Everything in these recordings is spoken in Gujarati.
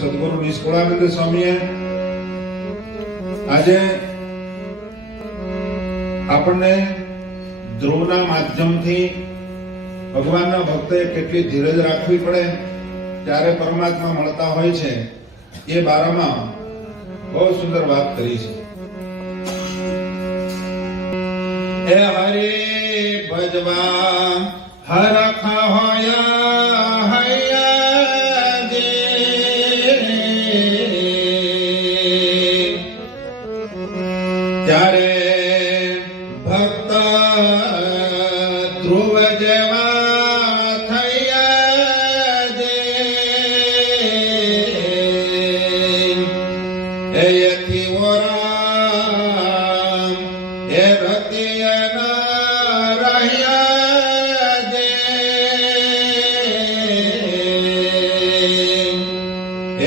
સદગુરુ નિષ્કુળાનંદ સ્વામીએ આજે આપણને ધ્રુવના માધ્યમથી ભગવાનના ભક્તોએ કેટલી ધીરજ રાખવી પડે ત્યારે પરમાત્મા મળતા હોય છે એ બારામાં બહુ સુંદર વાત કરી છે. એ હરે ભજવા હરખા હોયા હૈયા દે ત્યારે ભક્ત ધ્રુવ જેવા થયા દે એથી ઓરા એ રતિયના રહ્યા દે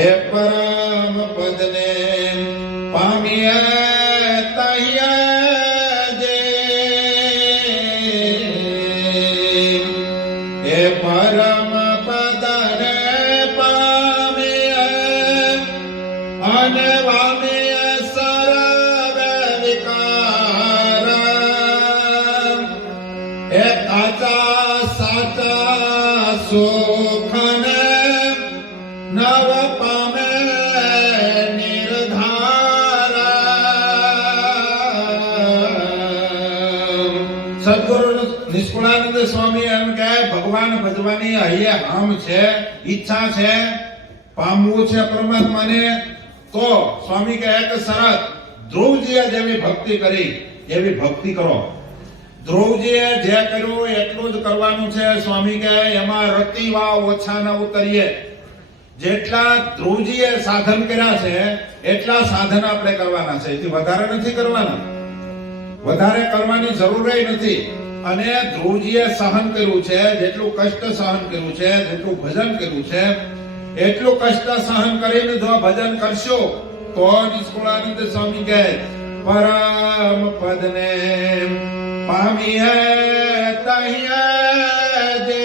એ પરમ પદને પામીએ તહ્યા દે એ પરમ પદને પામીએ અને વામીએ સર્વ વિકાર એ કાચા સાચા સુખને નવ પામે સદગુરુ નિષ્કુળાનંદ સ્વામી એમ કહે ભગવાન ભજવાની અહીંયા આમ છે, ઈચ્છા છે, પામવું છે પરમાત્માને તો સ્વામી કહે કે શરત ધ્રુવજીએ જેવી ભક્તિ કરી એવી ભક્તિ કરો. ધ્રુવજીએ જે કર્યું એટલું જ કરવાનું છે. સ્વામી કહે એમાં રતિવા ઓછા ન ઉતરીએ. જેટલા ધ્રુવજીએ સાધન કર્યા છે એટલા સાધન આપણે કરવાના છે, એથી વધારે નથી કરવાના. વધારે કરવાની જરૂર નથી. અને ધ્રુવજીએ સહન કર્યું છે, જેટલું કષ્ટ સહન કર્યું છે, જેટલું ભજન કર્યું છે એટલું કષ્ટ સહન કરીને જો ભજન કરશો તો નિષ્કુળાનંદ સ્વામી કહે પરમ પદને પામીએ તહ્યા દે.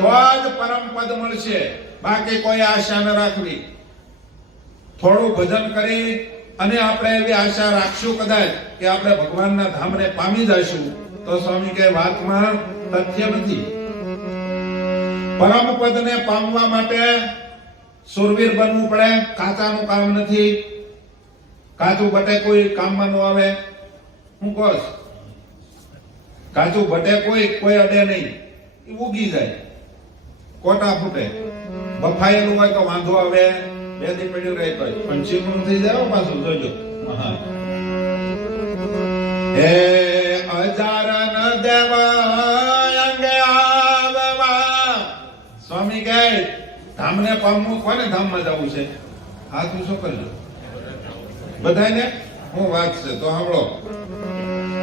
તો જ પરમ પદ મળશે, બાકી કોઈ આશા ન રાખવી. થોડું ભજન કરી અને આપણે એવી આશા રાખશું કદાચ કે આપણે ભગવાનના ધામને પામી જઈશું તો સ્વામી કહે વાતમાં તથ્ય નથી. પરમ પદને પામવા માટે સુરવીર બનવું પડે. કાચાનું કામ નથી. કાચું બટે કોઈ કામમાં ન આવે. હું કહું કાચું બટે કોઈ અડે નહીં, ઉગી જાય, કોટા ફૂટે. બફાયેલું હોય તો વાંધો આવે, બે દી પડ્યું રહે તો પણ ચીકણું થઈ જાય પાછું જોજો. હે અજાર ન દેવા અંગે આવવા. સ્વામી કહે ધામને પામવું કોને ધામમાં જવું છે? હાથ ઊંચો કરજો બધાને. હું વાત છે તો સાંભળો.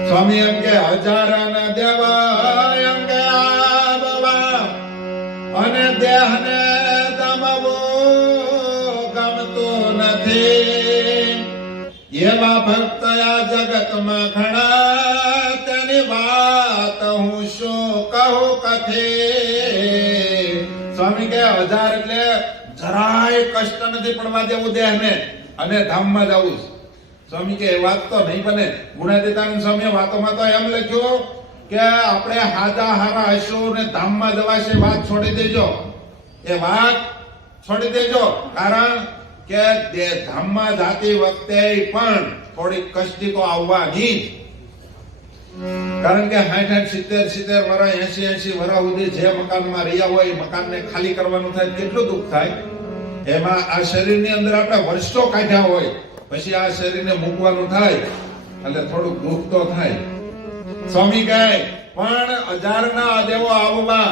સ્વામી એમ કે હજાર ન દેવા અંગે આવવા અને દેહને દમવું ગમતું નથી. એવા ભક્ત આ જગતમાં ઘણા, તેની વાત હું શું કહું કથી. સ્વામી કે હજાર એટલે જરાય કષ્ટ નથી પડવા દેવું દેહને અને ધામમાં જવું. સ્વામી કે એ વાત તો નહીં બને. ગુણાતીતાનંદ સ્વામી વાતોમાં તો એમ લખ્યું કે આપણે હાજા હારા હશું ને ધામમાં જવાશે. વાત છોડી દેજો, એ વાત છોડી દેજો. કારણ કે ધામમાં જાતી વખતે પણ થોડી કષ્ટી તો આવવાની જ. કારણ કે 60-70 વર્ષ 80 વર્ષ સુધી જે મકાનમાં રહ્યા હોય મકાનને ખાલી કરવાનું થાય કેટલું દુઃખ થાય. એમાં આ શરીરની અંદર આપણે વર્ષો કાઢ્યા હોય પછી આ શરીરને મૂકવાનું થાય એટલે થોડુંક દુઃખ તો થાય. સ્વામી કહે પણ અજારના અદેવો આવવા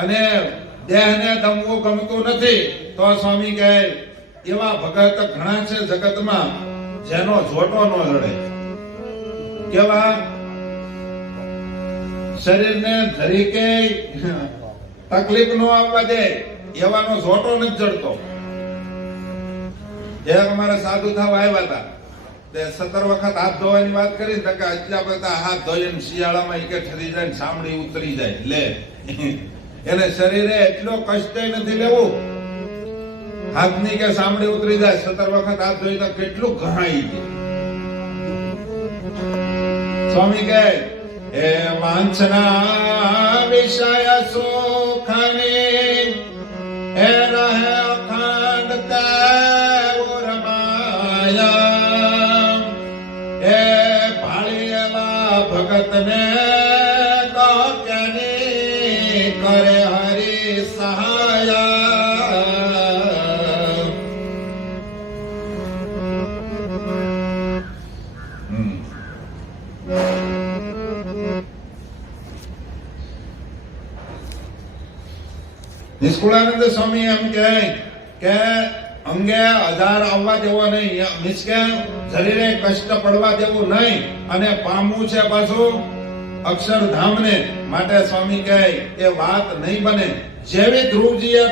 અને દેહને દમવું ગમતું નથી તો સ્વામી કહે એવા ભગત ઘણા છે જગતમાં જેનો જોટો ન જડે. કેવા? શરીરને ધરીકે તકલીફ ન આવવા દે એવાનો જોટો નથી જડતો. એક અમારા સાધુ થવા આવ્યા હતા, તે 17 વખત હાથ ધોવાની વાત કરી કે આટલા બધા હાથ ધોઈને શિયાળામાં એક ઠરી જાય ચામડી ઉતરી જાય. લે એને શરીરે એટલો કષ્ટ નથી લેવું હાથની કે સાંભળી ઉતરી જાય, 17 વખત હાથ ધોઈ તો કેટલું ઘણાઈ જાય. સ્વામી કહે હે વાંછના વિષય સુખની હે રહે અખંડ તેવું રમાયા હે ભાળીએલા ભગતને કહો કેની કરે હરિ સહાયા. નિષ્કુળાનંદ સ્વામી એમ કહે કે અંગે આધાર આવવા દેવો નહીં, મીન્સ કે શરીરે કષ્ટ પડવા દેવું નહીં, અને પામવું છે પાછું અક્ષરધામને માટે સ્વામી કહે એ વાત નહીં બને. જેવી ધ્રુવજીએ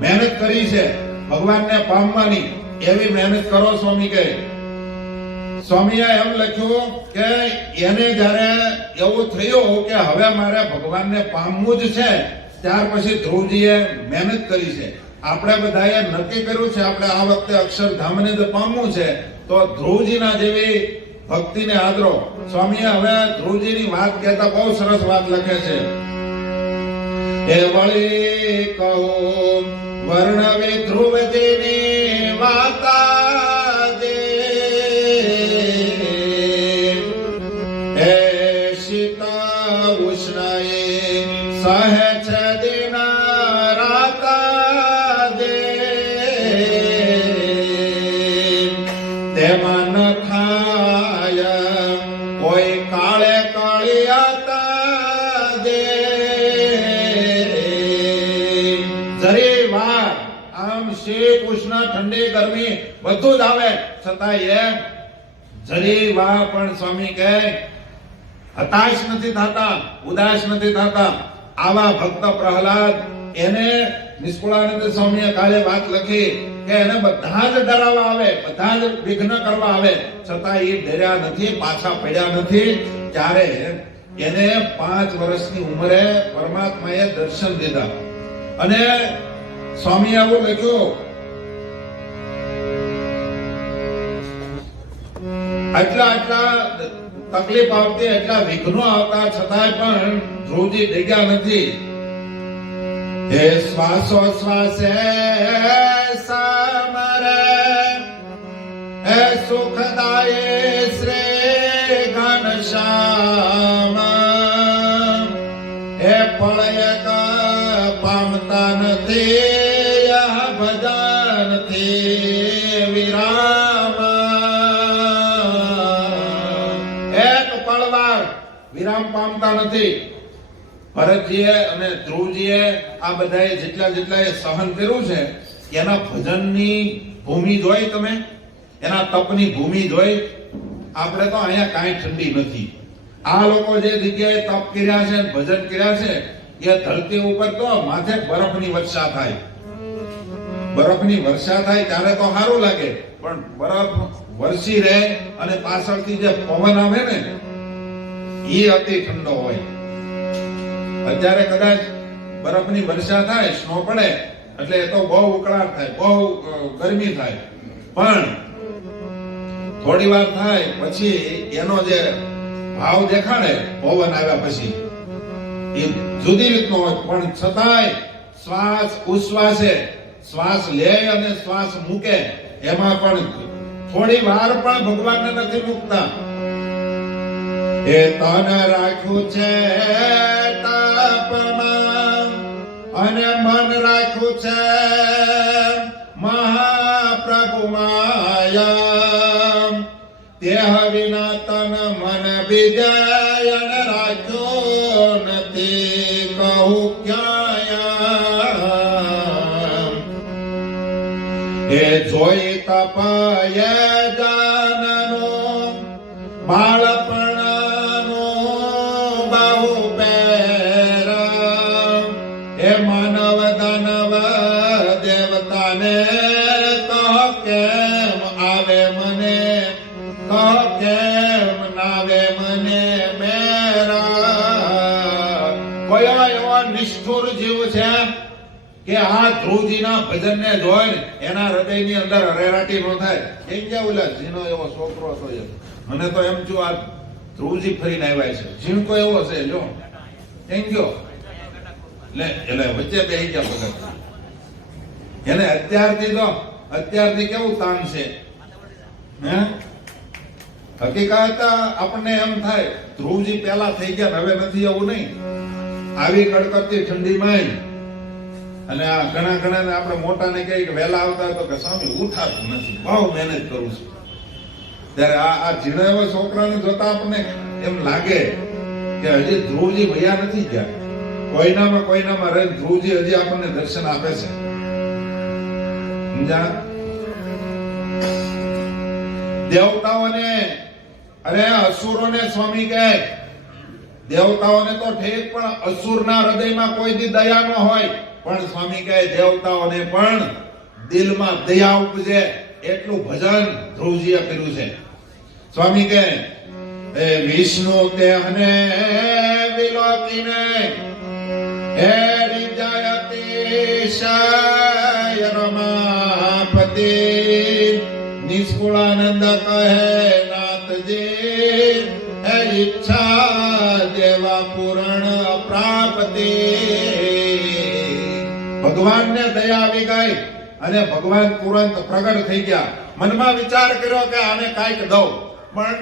મહેનત કરી છે ભગવાનને પામવાની એવી મહેનત કરો. સ્વામી કહે સ્વામીએ એમ લખ્યું કે એને જ્યારે એવું થયું કે હવે મારે ભગવાનને પામવું જ છે, ત્યાર પછી ધ્રુવજીએ મહેનત કરી છે. આપણે બધાએ નક્કી કર્યું છે આપણે આ વખતે અક્ષરધામને જ પામવું છે, તો ધ્રુવજીના જેવી ભક્તિને આદરો. સ્વામીએ હવે ધ્રુવજીની વાત કહેતા બહુ સરસ વાત લખે છે. એ વળી કહું વર્ણવે ધ્રુવજીની વાતા દે હે શીતા ઉષ્ણએ સહે છે દિના રાતા દે તેમાં ન ખાય કોઈ કાળે કાળિયાતા દે. જરી વાર આમ શીત ઉષ્ણ ઠંડી ગરમી બધું જ આવે છતાંય એમ જરી વાર પણ સ્વામી કહે હતાશ નથી થતા, ઉદાસ નથી થતા. આવા ભક્ત પ્રહલાદ એને નિષ્કુળાનંદ સ્વામીએ કાલે વાત લખી કે એને બધા જ ડરાવવા આવે, બધા જ વિઘ્ન કરવા આવે, છતાં એ ડર્યા નથી, પાછા પડ્યા નથી. ત્યારે એને 5 વર્ષની ઉંમરે પરમાત્માએ દર્શન દીધા, અને સ્વામી આવું લખ્યું આટલા તકલીફ આવતી, એટલા વિઘ્નો આવતા છતાંય પણ ધ્રુવજી ડગ્યા નથી. હે શ્વાસો શ્વાસે સમરે હે સુખદાયે શ્રી ઘનશ્યામ હે પળયક પામતા નથી ભજનથી વિરામ. એક પળવાર વિરામ પામતા નથી. ભરતજીએ અને ધ્રુવજીએ આ બધાએ જેટલા સહન કર્યું છે, એના ભજનની ભૂમિ જોઈ તમે, એના તપની ભૂમિ જોઈ. આપણે તો અહીંયા કાંઈ ઠંડી નથી. આ લોકો જે જગ્યાએ તપ કર્યા છે, ભજન કર્યા છે, એ ધરતી ઉપર તો માથે બરફની વર્ષા થાય. બરફની વર્ષા થાય ત્યારે તો સારું લાગે, પણ બરફ વરસી રહે અને પાછળથી જે પવન આવે ને એ અતિ ઠંડો હોય. અત્યારે કદાચ બરફની વર્ષા થાય, સ્નો પડે એટલે એ તો બહુ ઉકળાટ થાય, બહુ ગરમી થાય, પણ થોડી વાર થાય પછી એનો જે ભાવ દેખાડે પવન આવ્યા પછી એ જુદી રીતનો હોય. પણ છતાંય શ્વાસ ઉશ્વાસે શ્વાસ લે અને શ્વાસ મૂકે એમાં પણ થોડી વાર પણ ભગવાનને નથી મૂકતા. એ તન રાખ્યું છે તાપમાં અને મન રાખ્યું છે મહાપ્રભુ માયા. દેહ વિના તન મન વિજય રાખ્યો નથી કહું ક્યાં. એ જોઈ તપાય જાનનો બાળપણનો બાહુ પેર એ માનવ દાનવ દેવતાને કહો કેમ આવે મને, કહો કેમ નાવે મને મેરા. કયો એવો નિષ્ઠુર જીવ છે કે આ ધ્રુવજીના ભજનને જોઈને એના હૃદયની અંદર હરેરાટી નો થાય. કેમ કે ઓલા જીનો એવો છોકરો હતો એમ. મને તો એમ જો આ ધ્રુવજી ફરીને આવ્યા છે, ઝીણકો એવો છે જો કેમ ગયો એટલે વચ્ચે બેસી ગયા ભગત. એને અત્યારથી કેવું તાન છે હે. હકીકત આપણને એમ થાય ધ્રુવજી પેલા થઈ ગયા હવે નથી, એવું નહીં. આવી કડકડતી ઠંડીમાં અને આ ઘણા ને આપણે મોટાને કહે કે વહેલા આવતા તો કે સ્વામી ઉઠાતું નથી, બહુ મહેનત કરું છું. ત્યારે આ ઝીણા એવા છોકરાને જોતા આપણને એમ લાગે કે હજી ધ્રુવજી ભયા નથી ગયા. કોઈનામાં રહી ધ્રુવજી હજી આપણને દર્શન આપે છે. સમજા? દેવતાઓને અરે અસુરોને સ્વામી કહે, દેવતાઓને તો ઠીક પણ અસુરના હૃદયમાં કોઈ દી દયા ન હોય. પણ સ્વામી કહે દેવતાઓને પણ દિલમાં દયા ઉપજે એટલું ભજન ધ્રુવજીએ કર્યું છે. સ્વામી કહે એ વિષ્ણુ તેહને વિલોકીને હે રિજાયતિશય રમાપતિ નિષ્કુળાનંદ કહે નાથજી હે ઈચ્છા દેવા પૂરણ પ્રાપ્તિ. ભગવાનને દયા આવી ગઈ અને ભગવાન તુરંત પ્રગટ થઈ ગયા. મનમાં વિચાર કર્યો કે આને કાંઈક દઉં, પણ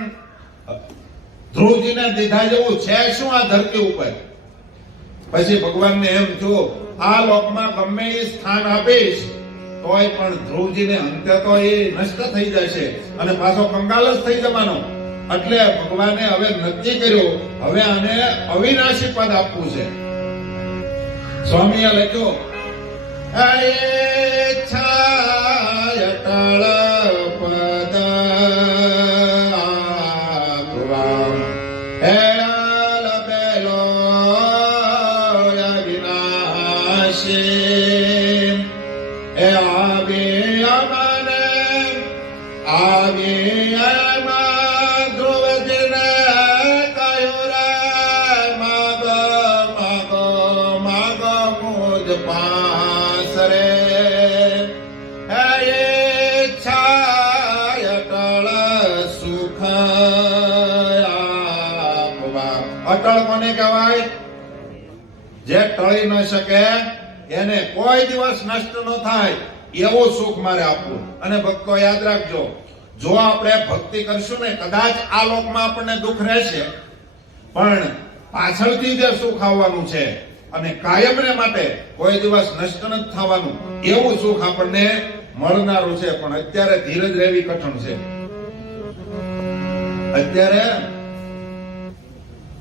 ધ્રુવજીને દીધા જેવું છે શું આ ધરતી ઉપર. પછી ભગવાનને એમ થયું આ લોકમાં ગમે એ સ્થાન આપીશ તોય પણ ધ્રુવજીને અંતે તો એ નષ્ટ થઈ જશે અને પાછો કંગાલ જ થઈ જવાનો. એટલે ભગવાને હવે નક્કી કર્યું હવે આને અવિનાશી પદ આપવું છે. સ્વામીએ લખ્યું અટળ પદ અટળ કોને કહેવાય? જે ટળી ન શકે, એને કોઈ દિવસ નષ્ટ ન થાય એવું સુખ મારે આપવું. અને ભક્તો યાદ રાખજો, જો આપણે ભક્તિ કરશું ને કદાચ આ લોકમાં આપણને દુઃખ રહેશે, પણ પાછળથી જે સુખ આવવાનું છે અને કાયમને માટે કોઈ દિવસ નષ્ટ નથી થવાનું એવું સુખ આપણને મળનારું છે. પણ અત્યારે ધીરજ રહેવી કઠણ છે. અત્યારે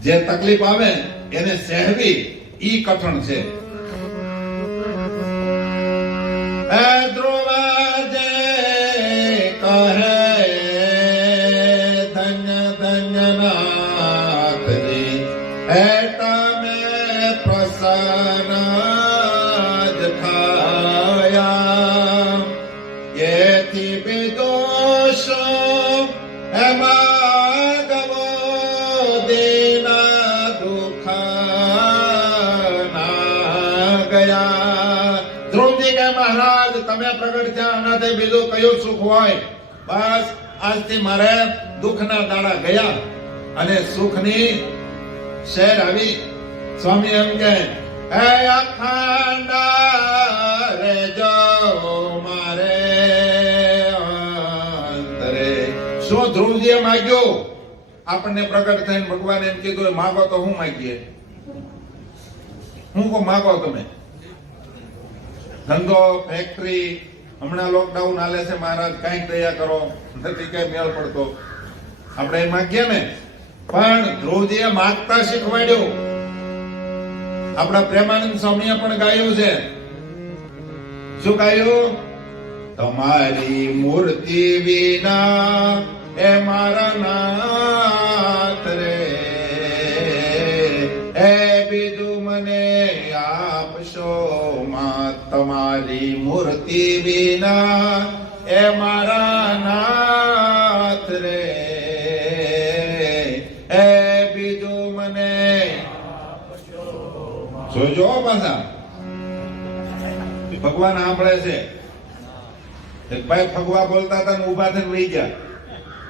જે તકલીફ આવે એને સહેવી ઈ કઠણ છે. ધ્રુવ જે કહે ધન્ય ધન્ય નાથજી હે તમે પ્રસન્ન જ થયા. એથી વિદોષો એમાં ગવો દેના દુઃખ ના ગયા. ધ્રુવજી કે મહારાજ તમે પ્રગટ થયા આનાથી બીજું કયું સુખ હોય? બસ આજથી મારે દુઃખના દાડા ગયા અને સુખની શેર આવી. સ્વામી એમ કે હે અખંડ રે જો મારે અંતરે. શું ધ્રુવજીએ માગ્યું? આપણને પ્રગટ થઈને ભગવાન એમ કીધું માગો તો હું માગીએ. હું કો માગો તમે? ધંધો, ફેક્ટરી, હમણાં લોકડાઉન હાલે છે મહારાજ કઈક દયા કરો, નથી કઈ મેળ પડતો, આપણે એ માગીએ ને. પણ ધ્રુવજીએ માગતા શીખવાડ્યું. આપણા પ્રેમાનંદ સ્વામીએ પણ ગાયું છે. શું ગાયું? તમારી મૂર્તિ વિના એ મારા નાથ રે એ બીજું મને આપશો માં. તમારી મૂર્તિ વિના એ મારા નાથ રે એ બીજું મને જોજો પાછા. ભગવાન સાંભળે છે. એક ભાઈ ફગવા બોલતા હતા ને ઉભા થઈને વહી ગયા.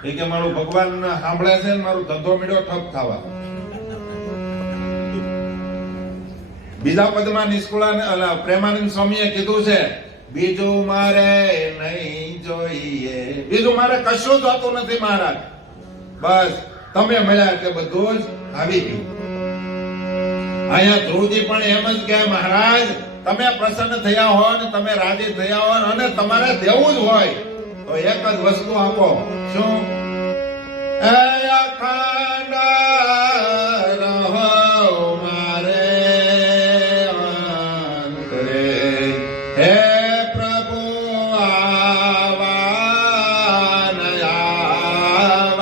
એ કે મારું ભગવાન સાંભળે છે ને મારું ધંધો મીડો ઠપ થવા. બીજા પદમાં નિષ્કુળા પ્રેમાનંદ સ્વામીએ કીધું છે, બીજું મારે નહીં જોઈએ, બીજું મારે કશું જોતું નથી મહારાજ, બસ તમે મળ્યા એટલે બધું જ આવી ગયું. અહીંયા ધ્રુવજી પણ એમ જ કે મહારાજ તમે પ્રસન્ન થયા હો ને તમે રાજી થયા હો અને તમારે દેવું જ હોય તો એક જ વસ્તુ આપો. શું? અખંડ રહો મારે અંતરે, હે પ્રભુ આવા નયા,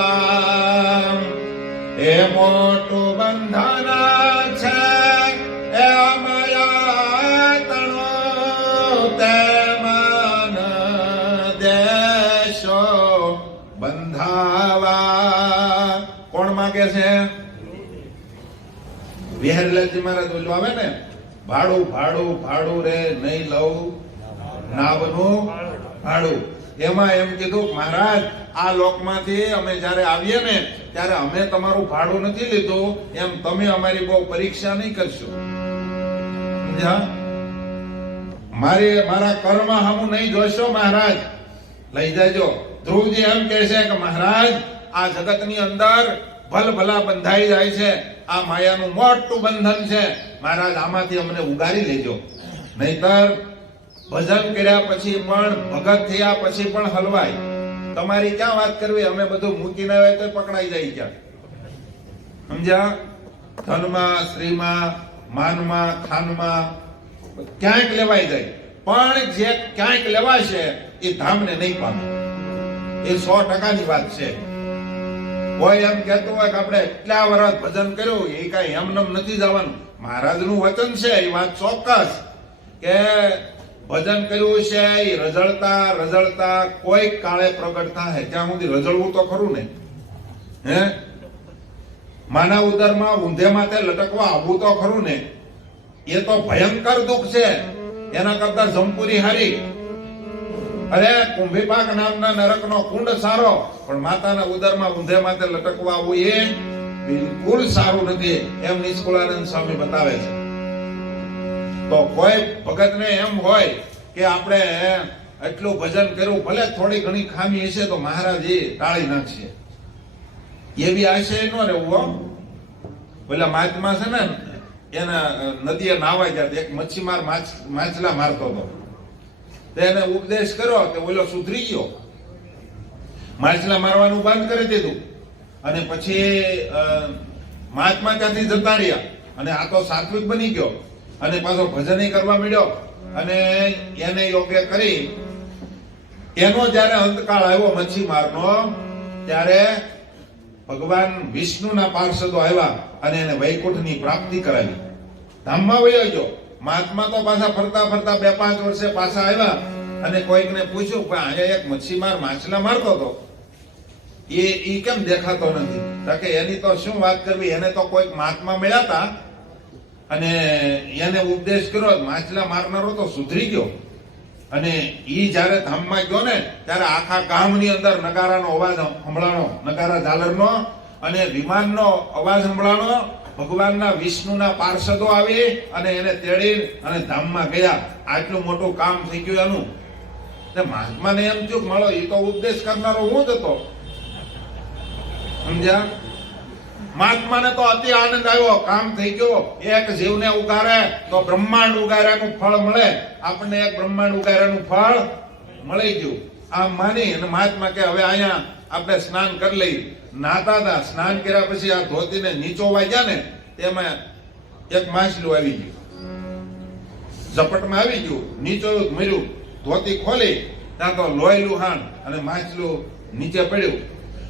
એ મોટું બંધન છે એ અમારા તણો તે મન દેશો બંધાવા. કોણ માગે છે? વિહરલાલજી મહારાજ બોલવા આવે ને, ભાડું ભાડું ભાડું રે નહીં લઉં નાવનું ભાડું. એમાં એમ કીધું મહારાજ આ લોકમાંથી અમે જ્યારે આવીએ ને ત્યારે અમે તમારું ભાડું નથી લીધું, એમ તમે અમારી બહુ પરીક્ષા નહીં કરશો. મારા કર્મ હામું નહીં જોશો મહારાજ, લઈ જાજો. ધ્રુવજી એમ કહે છે કે મહારાજ આ જગતની અંદર ભલભલા બંધાઈ જાય છે, આ માયાનું મોટું બંધન છે, મહારાજ આમાંથી અમને ઉગારી લેજો, નહીતર ભજન કર્યા પછી પણ ભગત થયા પછી પણ હલવાય. તમારી ક્યાં વાત કરવી, અમે બધું મૂકીને આવે તો પકડાઈ જાય ક્યાં. સમજ્યા? ધનમાં, શ્રીમાં, માનમાં, ખાનમાં ક્યાંક લેવાઈ જાય, પણ જે ક્યાંક લેવાશે એ ધામને નહીં પામે. એ 100%ની વાત છે. કોઈ એમ કહેતું હોય કે આપણે એટલા વર્ષ ભજન કર્યું, એ કઈ એમનેમ નથી જવાનું. મહારાજનું વચન છે, એ વાત ચોક્કસ કે ભજન કર્યું છે એ રઝળતા કોઈ કાળે પ્રગટ થાય. ત્યાં સુધી રઝળવું તો ખરું ને. હે, માના ઉદરમાં ઊંધે માથે લટકવા આવવું તો ખરું ને. એ તો ભયંકર દુઃખ છે, એના કરતા જમપુરી હારી. અરે કુંભીપાક નામના નરકનો કુંડ સારો, પણ માતાના ઉદરમાં ઊંધે માથે લટકવા આવવું એ બિલકુલ સારું નથી, એમ નિષ્કુળાનંદ સ્વામી બતાવે છે. તો કોઈ ભગતને એમ હોય કે આપણે એટલું ભજન કર્યું, ભલે થોડી ઘણી ખામી હશે તો મહારાજ એ ટાળી નાખશે, એવી આશય ન રહેવું. પેલા મહાત્મા છે ને, એના નદીએ નાવા ગયા, એક મચ્છીમાર માછલા મારતો હતો. એને ઉપદેશ કર્યો કે ઓલો સુધરી ગયો, માછલા મારવાનું બંધ કરી દીધું, અને પછી મહાત્મા ત્યાંથી જતા રહ્યા, અને આ તો સાત્વિક બની ગયો, અને પાછો ભજન કરવા મળ્યો, અને એને યોગ્ય કરી એનો જયારે અંતકાળ આવ્યો મચ્છીમારનો, ત્યારે ભગવાન વિષ્ણુના પાર્ષદો આવ્યા અને એને વૈકુંઠની પ્રાપ્તિ કરાવી, ધામમાં વયો ગયો. મહાત્મા તો પાછા ફરતા 2-5 વર્ષે પાછા આવ્યા, અને કોઈકને પૂછ્યું કે અહીંયા એક મચ્છીમાર માછલા મારતો હતો, એ કેમ દેખાતો નથી? કે એની તો શું વાત કરવી, એને તો કોઈક મહાત્મા મળ્યા હતા અને એને ઉપદેશ કર્યો, માછલા મારનારો તો સુધરી ગયો. અને ઈ જયારે ધામમાં ગયો ને ત્યારે આખા ગામની અંદર નગારાનો અવાજ સંભળાણો, નગારા ઝાલરનો અને વિમાનનો અવાજ સંભળાણો. ભગવાનના વિષ્ણુના પાર્ષદો આવી અને એને તેડી અને ધામમાં ગયા. આટલું મોટું કામ થઈ ગયું એનું. મહાત્માને એમ થયું મળો, એ તો ઉપદેશ કરનારો હું જ હતો. સમજ્યા? મહાત્માને તો અતિ આનંદ આવ્યો, કામ થઈ ગયો. એક જીવને ઉગારે તો બ્રહ્માંડ ઉગાર્યાનું ફળ મળે, આપણને એક બ્રહ્માંડ ઉગાર્યાનું ફળ મળી ગયું. આમ માની અને મહાત્મા કે હવે અહીંયા આપણે સ્નાન કરી લઈ. નાતા હતા, સ્નાન કર્યા પછી આ ધોતીને નીચોવા ગયા ને, તેમાં એક માછલું આવી ગયું, ઝપટમાં આવી ગયું, નીચોયું મર્યું. ધોતી ખોલી ત્યાં તો લોહી લુહાણ અને માછલું નીચે પડ્યું.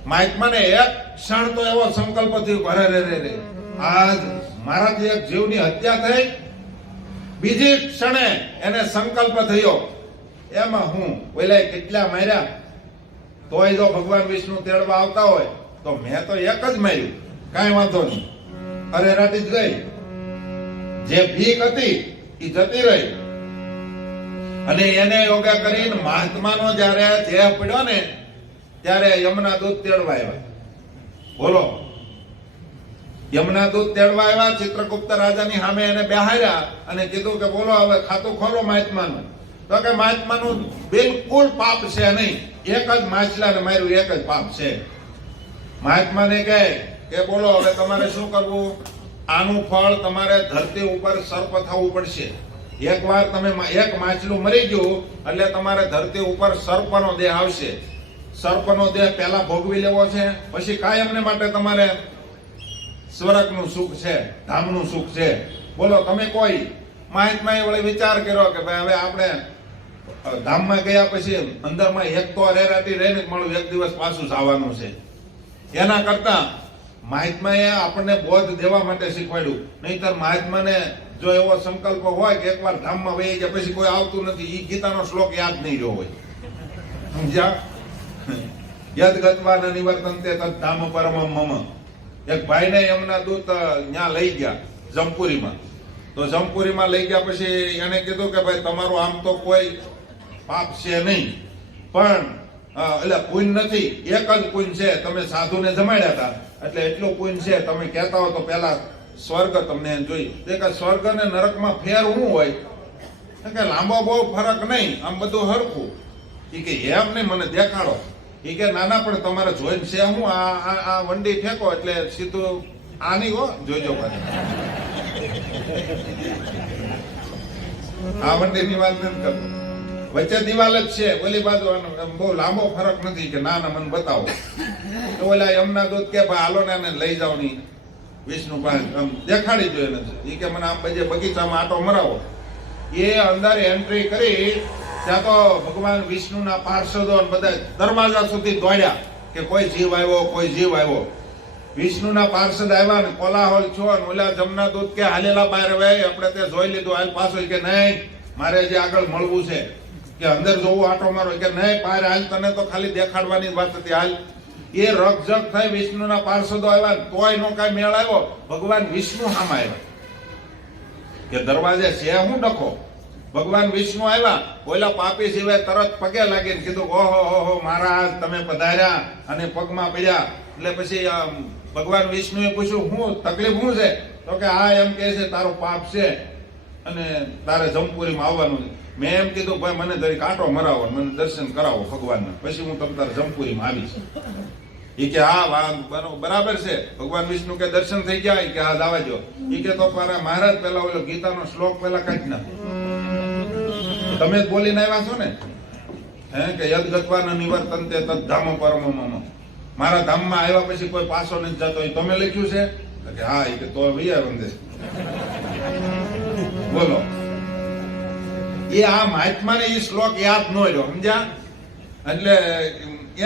મહાત્માને એક ક્ષણ તો એવો સંકલ્પ થયો, અરે રે આજ મારાથી એક જીવની હત્યા થઈ. બીજી ક્ષણે એને સંકલ્પ થયો, એમાં હું ઓલા કેટલા માર્યા, તોય જો ભગવાન વિષ્ણુ તેડવા આવતા હોય તો મેં તો એક જ માર્યું, કાંઈ વાંધો નહીં, અરે રાતી જ ગઈ. જે ભીખ હતી એ જતી રહી. અને એને યોગા કરીને મહાત્માનો જ્યારે દેહ પડ્યો ને ત્યારે યમના દૂત તેડવા આવ્યા. બોલો, યમના દૂત તેડવા આવ્યા. ચિત્રગુપ્ત રાજાની સામે એને બેહાર્યા અને કીધું કે બોલો હવે ખાતું ખોલો મહાત્માનું. તો કે મહાત્માનું બિલકુલ પાપ છે નહીં, એક જ માછલાને માર્યું, એક જ પાપ છે. મહાત્માને કહે કે બોલો હવે તમારે શું કરવું? આનું ફળ તમારે ધરતી ઉપર સર્પ થવું પડશે. એકવાર તમે એક માછલું મરી ગયું એટલે તમારે ધરતી ઉપર સર્પનો દેહ આવશે. સર્પનો દેહ પહેલા ભોગવી લેવો છે, પછી કાયમને માટે તમારે સ્વર્ગનું સુખ છે, ધામનું સુખ છે. બોલો તમે કોઈ મહાત્માએ વળી વિચાર કર્યો કે ભાઈ હવે આપણે ધામમાં ગયા પછી અંદરમાં એક તો રેરાટી રહીને મળું, એક દિવસ પાછું જવાનું છે. એના કરતા મહાત્માએ આપણને બોધ દેવા માટે શીખવાડ્યું. નહીંતર મહાત્માને જો એવો સંકલ્પ હોય કે એકવાર ધામમાં વહી ગયા પછી કોઈ આવતું નથી, એ ગીતાનો શ્લોક યાદ નહીં રહ્યો હોય. સમજ્યા? યદ ગત્વા ન નિવર્તન્તે તદ ધામ પરમમ મમ. એક ભાઈને એમના દૂત ત્યાં લઈ ગયા જમપુરીમાં. તો જમપુરીમાં લઈ ગયા પછી એને કીધું કે ભાઈ તમારું આમ તો કોઈ પાપ છે નહીં, પણ એટલે પુણ્ય નથી, એક જ પુણ્ય છે, તમે સાધુને જમાડ્યા હતા એટલે એટલું પુણ્ય છે. તમે કહેતા હો તો પેલા સ્વર્ગ તમને જોઈ. કે સ્વર્ગ અને નરકમાં ફેર શું હોય? કે લાંબો બહુ ફરક નહીં, આમ બધું હરખું. એ કે એમ નહીં, મને દેખાડો. એ કે નાના પણ તમારે જોઈને છે હું આ વંડી ફેંકો એટલે સીધું આ નહીં હો, જોઈજો પાછું. આ વંડીની વાત નથી કરતો, વચ્ચે દિવાલ જ છે, ઓલી બાજુ બહુ લાંબો ફરક નથી. કે ના મને બતાવો. તો ઓલા યમના દૂત કે ભાઈ હાલો ને લઈ જાવ ની વિષ્ણુ પાસે દેખાડી દો એને. એ કે મને આમ બજે બગીચામાં આટો મરાવો. એ અંદર એન્ટ્રી કરી ત્યાં તો ભગવાન વિષ્ણુના પાર્ષદો બધા દરવાજા સુધી દોડ્યા કે કોઈ જીવ આવ્યો, કોઈ જીવ આવ્યો. વિષ્ણુના પાર્ષદ આવ્યા ને કોલાહોલ છો ને ઓલા જમના દૂત કે હાલેલા બહાર હવે આપણે તે જોઈ લીધું, હાલ પાછો. કે નહીં, મારે જે આગળ મળવું છે, કે અંદર જોવું આટો મારો. કે નહીં બહાર હાલ, તને તો ખાલી દેખાડવાની વાત હતી, હાલ. એ રકઝક થઈ વિષ્ણુના પાર્ષદો આવ્યા, તોય નો કઈ મેળ આવ્યો. ભગવાન વિષ્ણુ સામે આવ્યા કે દરવાજે છે હું ડખો. ભગવાન વિષ્ણુ આવ્યા, ઓલા પાપી સિવાય તરત પગે લાગીને કીધું ઓહો હો મહારાજ તમે પધાર્યા, અને પગમાં પડ્યા. એટલે પછી ભગવાન વિષ્ણુએ પૂછ્યું શું તકલીફ શું છે? તો કે આ એમ કહે છે તારું પાપ છે અને તારે જમપુરીમાં આવવાનું છે. મેં એમ કીધું ભાઈ મને જરી કાંટો મરાવો, મને દર્શન કરાવો ભગવાનના, પછી હું તમે તારે જમપુરીમાં આવીશ. એ કે હા બરાબર છે. ભગવાન વિષ્ણુ કે દર્શન થઈ ગયા? કે હા જવા દો. એ કે તો મહારાજ પેલા ઓલો ગીતાનો શ્લોક પેલા કાઢી નાખો. તમે જ બોલીને આવ્યા છો ને, હે કે યદ ગત્વા ન નિવર્તન્તે તદ ધામ પરમમ મમ. મારા ધામમાં આવ્યા પછી કોઈ પાછો નથી જતો, એ તમે લખ્યું છે? કે હા. એ કે તો ભૈયા વંદે. બોલો, એ આ મહાત્માને એ શ્લોક યાદ ન રહ્યો, સમજ્યા? એટલે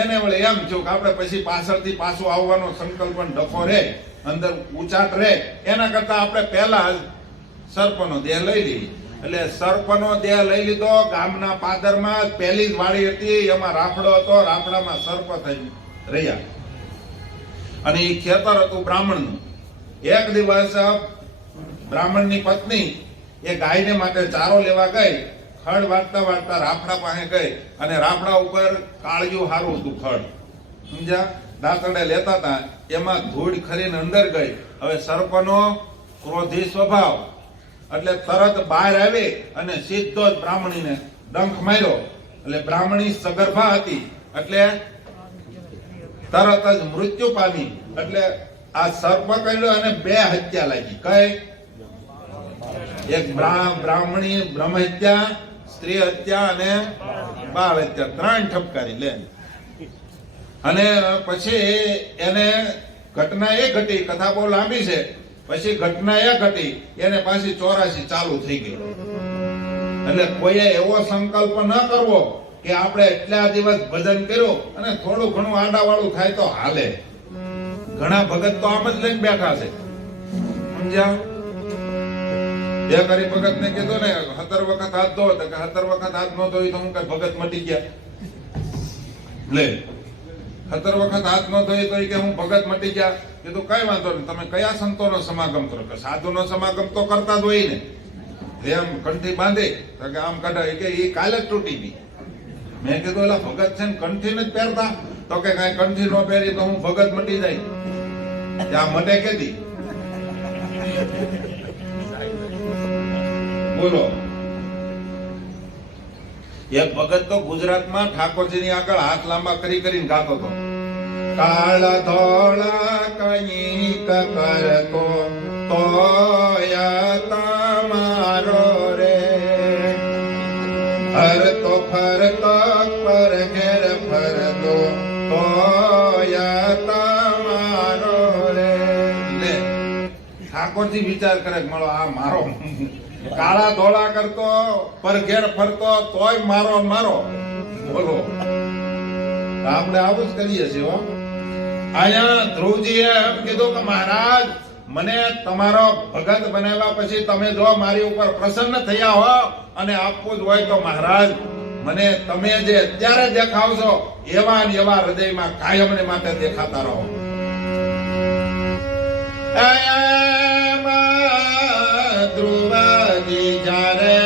એને વળે એમ થયું કે આપણે પછી પાછળથી પાછું આવવાનો સંકલ્પ ડખો રહે, અંદર ઉચાટ રહે, એના કરતા આપણે પહેલા સર્પનો દેહ લઈ લઈએ. એટલે સર્પનો દેહ લઈ લીધો. ગામના પાદરમાં પહેલી જ વાડી હતી, એમાં રાફડો હતો, રાફડામાં સર્પ થઈ રહ્યા. અને એ ખેતર હતું બ્રાહ્મણનું. એક દિવસ બ્રાહ્મણની પત્ની એ ગાયને માટે ચારો લેવા ગઈ. ખડ વાટતા વાટતા રાફડા પાસે ગઈ અને રાફડા ઉપર કાળિયું હારું હતું ખડ, સમજ્યા? દાંતરડે લેતા હતા, એમાં ધૂળ ખરીને અંદર ગઈ. હવે સર્પનો ક્રોધી સ્વભાવ એટલે તરત બહાર આવી અને સીધો જ બ્રાહ્મણીને ડંખ માર્યો. એટલે બ્રાહ્મણી સગર્ભા હતી એટલે તરત જ મૃત્યુ પામી. એટલે આ સર્પ કર્યો અને બે હત્યા લાગી. કઈ? એક બ્રાહ્મણી બ્રહ્મ હત્યા, સ્ત્રી હત્યા અને બાળ હત્યા, ત્રણ ઠપકારી લે. અને પછી એને ઘટના એ ઘટી, કથા બહુ લાંબી છે. પછી ઘટના એ ઘટી, એને પાછી 84 ચાલુ થઈ ગઈ. એટલે કોઈએ એવો સંકલ્પ ન કરવો કે આપણે એટલા દિવસ ભજન કર્યું અને થોડું ઘણું આડાવાળું થાય તો હાલે. ઘણા ભગત તો આમ જ લઈને બેઠા છે, સમજ્યા? બે કરી ભગત ને કીધું ને 17 વખત હાથ ધો, તો 17 વખત હાથ ન ધોઈ તો હું કઈ ભગત મટી ગયા? લે, 17 વખત હાથ ન ધોઈ તો કે હું ભગત મટી ગયા? કીધું કઈ વાંધો નહીં, તમે કયા સંતોનો સમાગમ કરો? કે સાધુનો સમાગમ તો કરતા જ હોય ને. એમ કંઠી બાંધી તો કે આમ કઢાય કે એ કાલે જ તૂટી ગઈ. મેં કીધું એટલે ભગત છે ને કંઠી નથી પહેરતા? તો કે કઈ કંઠી નો પહેરી તો હું ભગત મટી જાય. ત્યાં મટે કેદી? બોલો. એક ભગત તો ગુજરાતમાં ઠાકોરજીની આગળ હાથ લાંબા કરી કરીને ગાતો હતો. કાળા ધોળા કંઈક કરતો તોય તમારો રે, હરતો ફરતો પર ઘેર ફરતો તોય તમારો રે. લે ઠાકોરજી વિચાર કરે મળો આ મારો કાળા ધોળા કરતો પર ઘેર ફરતો તોય મારો મારો. બોલો આપણે આવું જ કરીએ છીએ. હો અહીંયા ધ્રુવજીએ એમ કીધું કે મહારાજ મને તમારો ભગત બનાવ્યા પછી તમે જો મારી ઉપર પ્રસન્ન થયા હો અને આપવું જ હોય તો મહારાજ મને તમે જે અત્યારે દેખાવશો એવા ને એવા હૃદયમાં કાયમને માટે દેખાતા રહો. ધ્રુવજી જ્યારે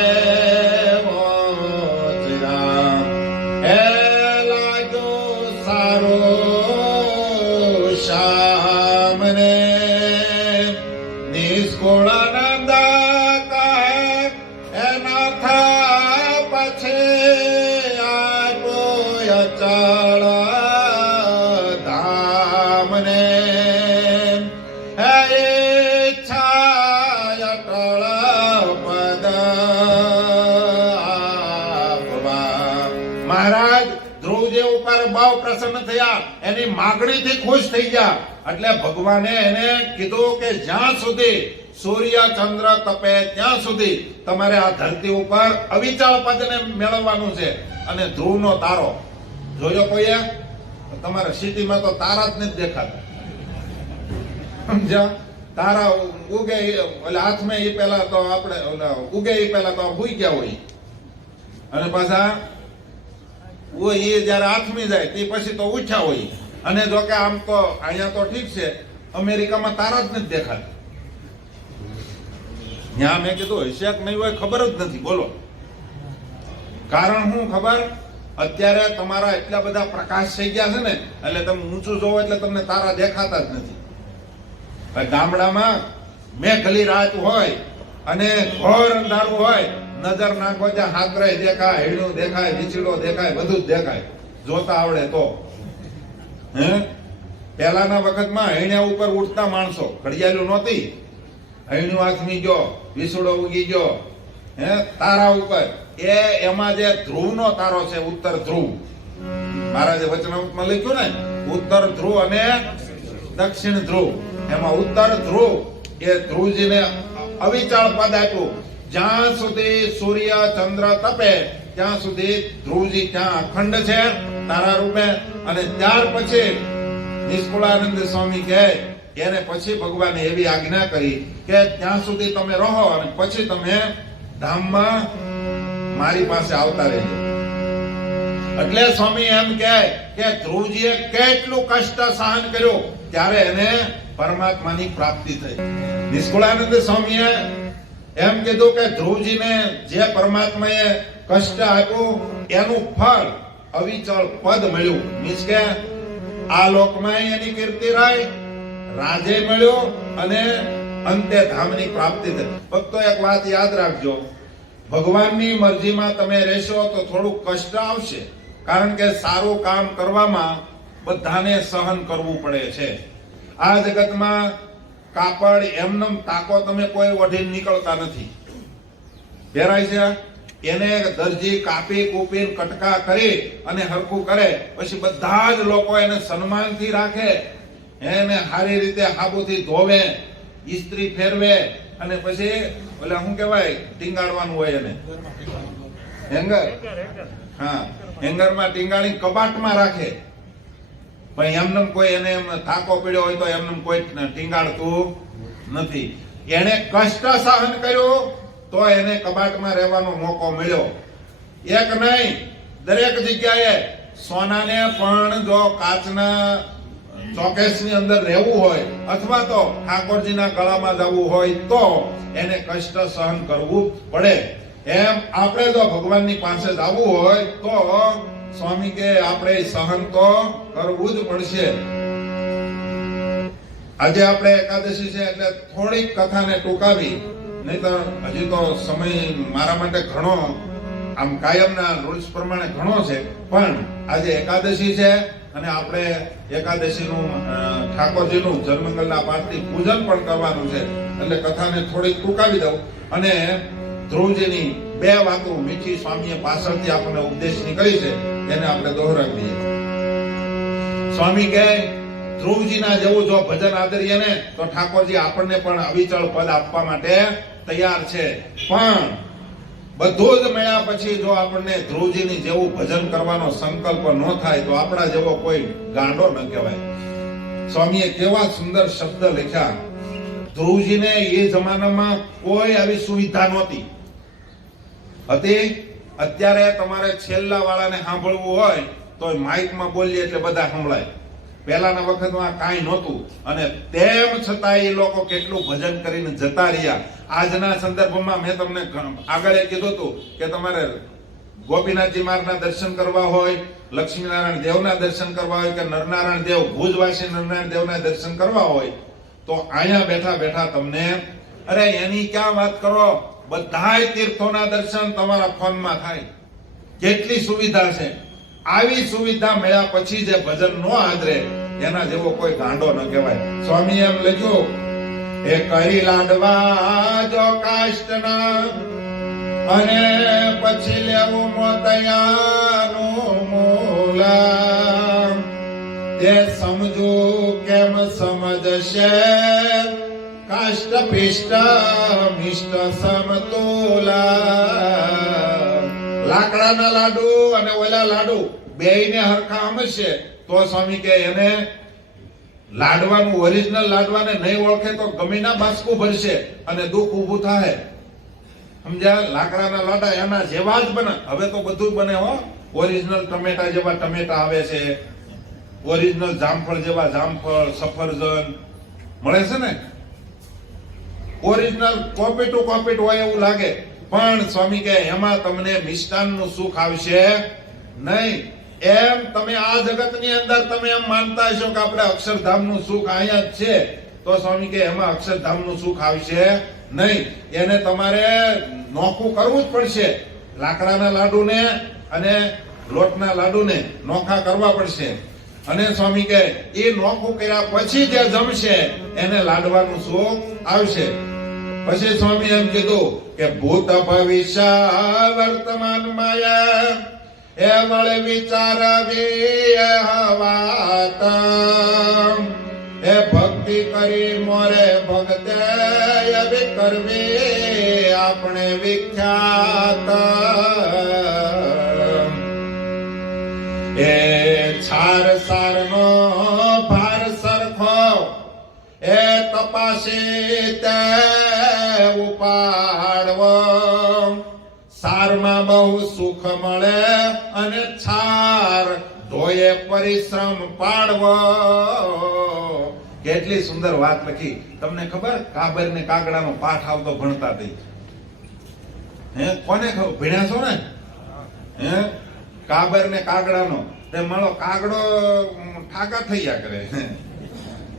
મહારાજ ધ્રુવજી ઉપર બહુ પ્રસન્ન થયા, એની માગણીથી ખુશ થઈ ગયા. એટલે ભગવાને એને કીધું કે જ્યાં સુધી સૂર્ય ચંદ્ર તપે ત્યાં સુધી તમારે આ ધરતી ઉપર અવિચળ પદને મેળવવાનું છે. અને ધ્રુવનો તારો જોયો કોઈએ? તમારા સિટીમાં તો તારા જ નથી દેખાતા. સમજ્યા? તારા ઉગે એટલે હાથમાં એ પેલા તો આપણે ઉગે એ પેલા તો ભૂઈ ગયા હોય અને પાછા એ જયારે આથમી જાય તે પછી તો ઉઠ્યા હોય. અને જો કે આમ તો અહીંયા તો ઠીક છે, અમેરિકામાં તારા જ નથી દેખાતા. ત્યાં મેં કીધું હશે કે નહીં હોય ખબર જ નથી. બોલો કારણ શું ખબર? અત્યારે તમારા એટલા બધા પ્રકાશ થઈ ગયા છે ને એટલે તમે ઊંચું જોવો એટલે તમને તારા દેખાતા જ નથી. ગામડામાં મેઘલી રાત હોય અને ઘોર અંધારું હોય, નજર નાખો ત્યાં હાથરે દેખાય, હેડું દેખાય, વિછીડો દેખાય, બધું જ દેખાય જોતા આવડે તો. હે પહેલાના વખતમાં હૈણ્યા ઉપર ઉઠતા માણસો, ઘડિયાળું નહોતી, હૈણું આથમી ગયો, વિછડો ઉગી ગયો, હે તારા ઉપર એમાં જે ધ્રુવનો તારો છે, ઉત્તર ધ્રુવ, મહારાજે વચનામૃતમાં લખ્યું ને ઉત્તર ધ્રુવ અને દક્ષિણ ધ્રુવ. એમાં ઉત્તર ધ્રુવ એ ધ્રુવજીને અવિચળ પદ આપ્યું. જ્યાં સુધી સૂર્ય ચંદ્ર તપે ત્યાં સુધી ધ્રુવજી ત્યાં અખંડ છે તારા રૂપે. અને ત્યાર પછી નિષ્કુળાનંદ સ્વામી કહે એને પછી ભગવાને એવી આજ્ઞા કરી કે ત્યાં સુધી તમે રહો અને પછી તમે ધામમાં મારી પાસે આવતા રહેજો. એટલે સ્વામી એમ કહે કે ધ્રુવજીએ કેટલું કષ્ટ સહન કર્યું ત્યારે એને પરમાત્માની પ્રાપ્તિ થઈ. નિષ્કુળાનંદ સ્વામીએ એમ કીધું કે ધ્રુવજીને જે પરમાત્માએ કષ્ટ આપ્યું એનું ફળ અવિચળ પદ મળ્યું. મીન્સ કે આ લોકમાં એની કીર્તિ રહી, રાજે મળ્યો અને અંતે ધામની પ્રાપ્તિ થઈ. ભક્તો એક વાત યાદ રાખજો, ભગવાનની મરજીમાં તમે રહેશો તો થોડું કષ્ટ આવશે, કારણ કે સારું કામ કરવામાં બધાને સહન કરવું પડે છે. આ જગતમાં કાપડ એમનેમ તાકો તમે કોઈ ઓઢીને નીકળતા નથી. પહેરાય છે એને દરજી કાપી કૂપી કટકા કરી અને હરખું કરે, પછી બધા જ લોકો એને સન્માનથી રાખે, એને સારી રીતે હાબુથી ધોવે, ઇસ્ત્રી ફેરવે અને પછી ઓલા શું કહેવાય ટીંગાડવાનું હોય એને હેંગર. હા, હેંગરમાં ટીંગાડી કબાટમાં રાખે. પણ એમને કોઈ એને થાકો પડ્યો હોય તો એમને કોઈ ટીંગાડતું નથી. એને કષ્ટ સહન કર્યું તો એને કબાટમાં રહેવાનો મોકો મળ્યો. એક નહીં, દરેક જગ્યાએ સોનાને પણ જો કાચના ચોકેસની અંદર રહેવું હોય અથવા તો ઠાકોરજીના ગળામાં જવું હોય તો એને કષ્ટ સહન કરવું પડે. એમ આપણે જો ભગવાનની પાસે જવું હોય તો સ્વામી કે આપણે સહન તો કરવું જ પડશે. આજે આપણે એકાદશી છે એટલે થોડીક કથાને ટૂંકાવી, નહીતર હજી તો સમય મારા માટે ઘણો આમ કાયમના રૂલ્સ પ્રમાણે ઘણો છે, પણ આજે એકાદશી છે અને આપણે એકાદશીનું ઠાકોરજીનું જન્મંગલના પાઠથી પૂજન પણ કરવાનું છે, એટલે કથાને થોડીક ટૂંકાવી દઉં અને ધ્રુવજીની બે વાતો મીઠી સ્વામીએ પાછળથી આપણને ઉપદેશની કરી છે એને આપણે દોહરાવી દઈએ. સ્વામી કહે ધ્રુવજીના જેવું જો ભજન આદરીએ ને તો ઠાકોરજી આપણને પણ અવિચળ પદ આપવા માટે તૈયાર છે, પણ બધું જ મળ્યા પછી જો આપણને ધ્રુવજીની જેવું ભજન કરવાનો સંકલ્પ ન થાય તો આપણા જેવો કોઈ ગાંડો ન કહેવાય. સ્વામીએ કેવા સુંદર શબ્દ લખ્યા. ધ્રુવજીને એ જમાનામાં કોઈ આવી સુવિધા નહોતી હતી. અત્યારે તમારે છેલ્લા વાળાને સાંભળવું હોય તો માઇકમાં બોલીએ એટલે બધા સંભળાય. પહેલાના વખતમાં કાંઈ નહોતું અને તેમ છતાં એ લોકો કેટલું ભજન કરીને જતા રહ્યા. આજના સંદર્ભમાં મેં તમને આગળ કીધું હતું કે તમારે ગોપીનાથજી મહારાજના દર્શન કરવા હોય, લક્ષ્મીનારાયણ દેવના દર્શન કરવા હોય કે નરનારાયણ દેવ ભુજવાસી નરનારાયણ દેવના દર્શન કરવા હોય તો અહીંયા બેઠા બેઠા તમને અરે એની ક્યાં વાત કરો, બધાય તીર્થોના દર્શન તમારા ફોનમાં થાય. કેટલી સુવિધા છે. આવી સુવિધા મળ્યા પછી જે ભજન નો આદરે એના જેવો કોઈ ગાંડો ન કહેવાય. સ્વામી એમ લખ્યું એ કરી લાડવા જો કાષ્ટના અને પછી લેવું મોતયાનું મૂલા તે સમજુ કેમ સમજશે કાષ્ટ પિષ્ટ મિષ્ટ સમતોલા. લાકડાના લાડુ અને ઓલા લાડુ બેયને હરખા હમશે તો સ્વામી કે એને લાડવાનું ઓરિજિનલ લાડવાને નહીં ઓળખે તો ગમીના બાસકું ભરશે અને દુઃખ ઊભું થાય. સમજ્યા? લાકડાના લાડા એના જેવા જ બને. હવે તો બધું બને હો. ઓરિજિનલ ટમેટા જેવા ટમેટા આવે છે, ઓરિજિનલ જામફળ જેવા જામફળ, સફરજન મળે છે ને. ઓરિજિનલ કોપી ટુ કોપી હોય એવું લાગે, પણ સ્વામી કે એમાં તમને મિષ્ટાનનું સુખ આવશે નહીં. એમ તમે આ જગતની અંદર તમે એમ માનતા હશો કે આપણે અક્ષરધામનું સુખ અહીંયા જ છે, તો સ્વામી કે એમાં અક્ષરધામનું સુખ આવશે નહીં. એને તમારે નોખું કરવું જ પડશે. લાકડાના લાડુને અને લોટના લાડુને નોખા કરવા પડશે. અને સ્વામી કે એ નોખું કર્યા પછી જે જમશે એને લાડવાનું સુખ આવશે. પછી સ્વામી એમ કીધું કે ભૂત ભવિષ્ય વર્તમાન માયા એ વળે વિચારવી હવાત એ ભક્તિ કરી મોરે ભક્તે એવી કરવી આપણે વિખ્યાત. એ છાર સારનો ભાર સરખો એ તપાસી તે ઉપાડવો. સારમાં બહુ સુખ મળે અને છાર ધોયે પરિશ્રમ પાડવો. કેટલી સુંદર વાત લખી. તમને ખબર કાબર ને કાગડાનો પાઠ આવતો ભણતા થઈ? હે કોને ખબર? ભણ્યા છો ને? હે કાબર ને કાગડાનો તે મળો કાગડો ઠાકા થયા કરે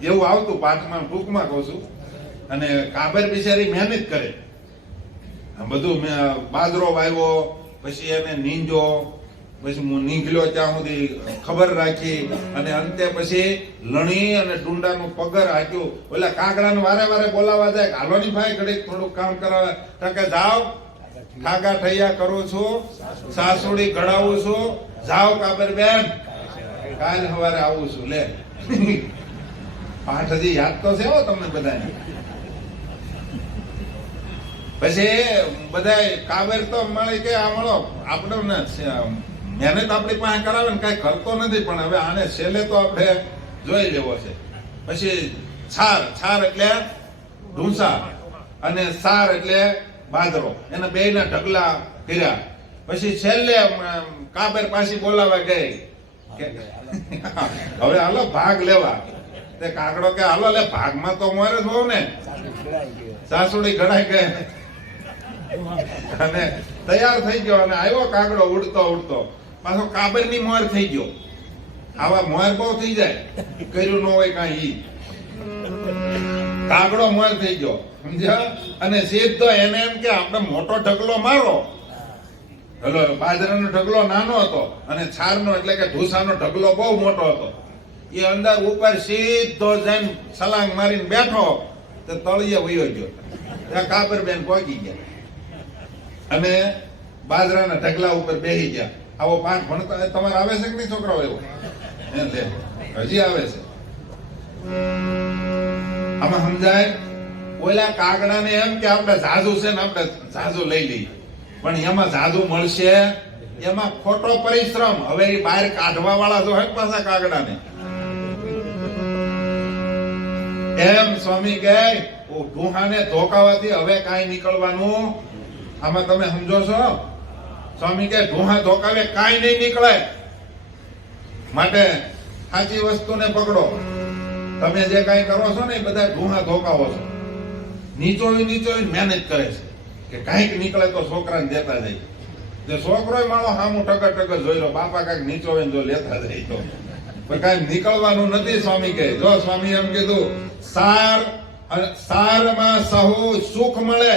એવું આવતું પાઠમાં. ટૂંકમાં કહું છું. અને કાબર બિચારી મહેનત કરે, બધું બાજરો વાવ્યો, પછી એને નીંજો, પછી નીંગલ્યો ત્યાં સુધી ખબર રાખી અને અંતે પછી લણી અને ડુંડાનું પગર હાક્યું. ઓલા કાગડાને વારે વારે બોલાવા જાય, હાલોની ભાઈ ઘડીક થોડુંક કામ કરાવે. કે જાઓ ઠાકા થયા કરું છું, સાસુડી ઘડાવું છું, જાઓ કાબર બેન કાલ સવારે આવું છું. લે પાઠ હજી યાદ તો છે હો તમને બધાને. પછી બધા કાબર તો મળે કે આ મળો આપણે મહેનત આપણી પાસે કરાવે ને કઈ કરતો નથી, પણ હવે આને છેલ્લે તો આપણે જોઈ લેવો છે. પછી છાર, છાર એટલે ઢૂંસા અને સાર એટલે બાજરો, એના બે ના ઢગલા કર્યા. પછી છેલ્લે કાબર પાછી બોલાવા ગઈ કે હવે હાલો ભાગ લેવા. તે કાગડો કે હાલો લે ભાગમાં તો મોર જ હોવ ને, સાસુડી ઘડાઈ ગઈ અને તૈયાર થઈ ગયો અને આવ્યો કાગડો ઉડતો ઉડતો, પાછો કાબરની મોર થઈ ગયો. આવા મોર બહુ થઈ જાય, કર્યું ન હોય કાંઈ ઈ. કાગડો મોર થઈ ગયો સમજ્યા, અને સીધો એને એમ કે આપણે મોટો ઢગલો મારો. હલો, બાજરાનો ઢગલો નાનો હતો અને છારનો એટલે કે ઢૂસાનો ઢગલો બહુ મોટો હતો. એ અંદર ઉપર સીધો જઈને છલાંગ મારીને બેઠો તો તળિયે વયો ગયો. ત્યાં કાબરબેન પહોંચી ગયા અને બાજરાના ઢગલા ઉપર બેસી ગયા. આવો પાઠ ભણતા તમારે આવે છે કે નહીં છોકરાઓ? એવો હજી આવે છે. આમાં સમજાય, ઓલા કાગડાને એમ કે આપણે ઝાઝુ છે ને આપણે ઝાઝુ લઈ લઈએ, પણ એમાં ઝાઝુ મળશે, એમાં ખોટો પરિશ્રમ. હવે એ બહાર કાઢવા વાળા જો હે પાછા કાગડાને. એમ સ્વામી કહે ડુહાને ધોકાવાથી હવે કાંઈ નીકળવાનું. આમાં તમે સમજો છો? સ્વામી કહે ડુહા ધોકાવે કાંઈ નહીં નીકળે, માટે સાચી વસ્તુને પકડો. તમે જે કાંઈ કરો છો ને એ બધા ડુહા ધોકાવો છો. નીચો મહેનત કરે છે કે કાંઈક નીકળે તો છોકરાને દેતા જાય. જે છોકરો માળો હામું ટકર જોઈ લો, બાપા કાંઈક નીચો હોય જો લેતા જાય તો પણ કાંઈ નીકળવાનું નથી. સ્વામી કહે, જો સ્વામી એમ કીધું સારમાં સહુ સુખ મળે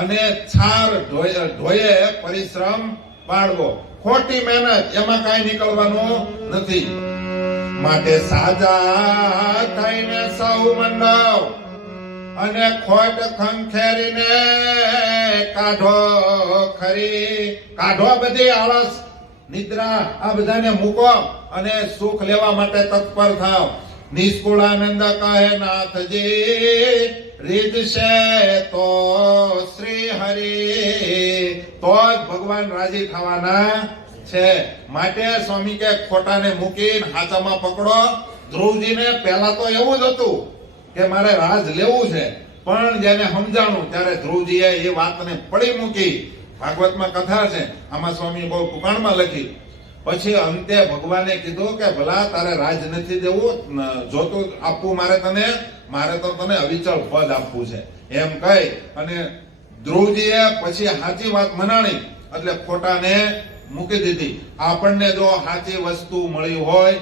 અને છાર ઢોયે પરિશ્રમ પાડવો. ખોટી મહેનત એમાં કાંઈ નીકળવાનું નથી. માટે સાજા થઈને સૌ મંડવ અને ખોટ ખંખેરીને કાઢો બધી આળસ નિદ્રા આ બધાને મૂકો અને સુખ લેવા માટે તત્પર થાવ. નિષ્કુળાનંદ કહે નાથજી રીતશે તો શ્રી હરિ, તો જ ભગવાન રાજી થવાના છે. માટે સ્વામી કે ખોટાને મૂકીને હાચામાં પકડો. ધ્રુવજીને પહેલા તો એવું જ હતું કે મારે રાજ લેવું છે, પણ જેને સમજાણું ત્યારે ધ્રુવજીએ એ વાતને પડી મૂકી. ભાગવતમાં કથા છે, આમાં સ્વામી બહુ ટૂંકાણમાં લખી. પછી અંતે ભગવાને કીધું કે ભલા તારે રાજ નથી દેવું, જોતું આપવું મારે તો તને અવિચળ પદ આપવું છે એમ કહી અને ધ્રુવજીએ પછી સાચી વાત મનાણી એટલે ખોટાને મૂકી દીધી. આપણને જો સાચી વસ્તુ મળી હોય